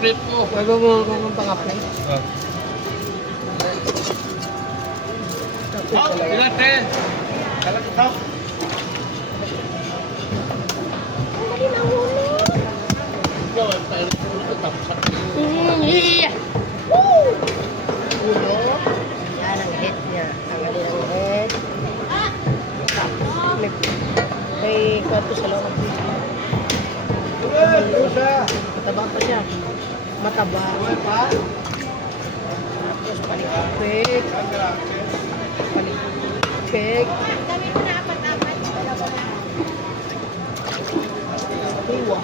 Pang-update mo. Bago mo kung pang-upload. Oh, ilan te? Kalang ito. Yeah! Woo! Ulo. Yan ang head niya. Tanggalin ang head. May, may kwarto sa loob. Mataba pa siya. Mataba. Tapos palikpik. Palikpik. Hiwa.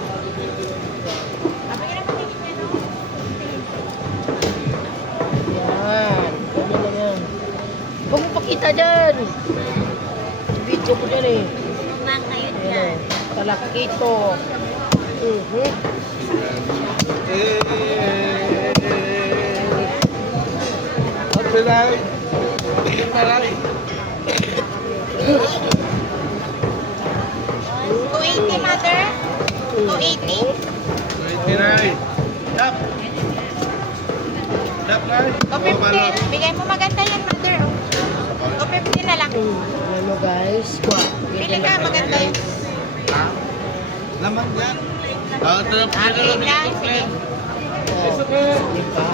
Yan. Ganyan lang yan. Huwag mo pakita dyan. Video ko dyan eh. Ayan o. Talakito. Ate lang. Ate lang. 280, mother? 280? 29. Dap. Dap lang. 250. Bigay mo maganda yan, mother. 250 na lang. Ayan mo guys. Pili ka, maganda yan. Ha? Laman yan. Ito na Ah, pili ka. Sige. Oh, sige pa.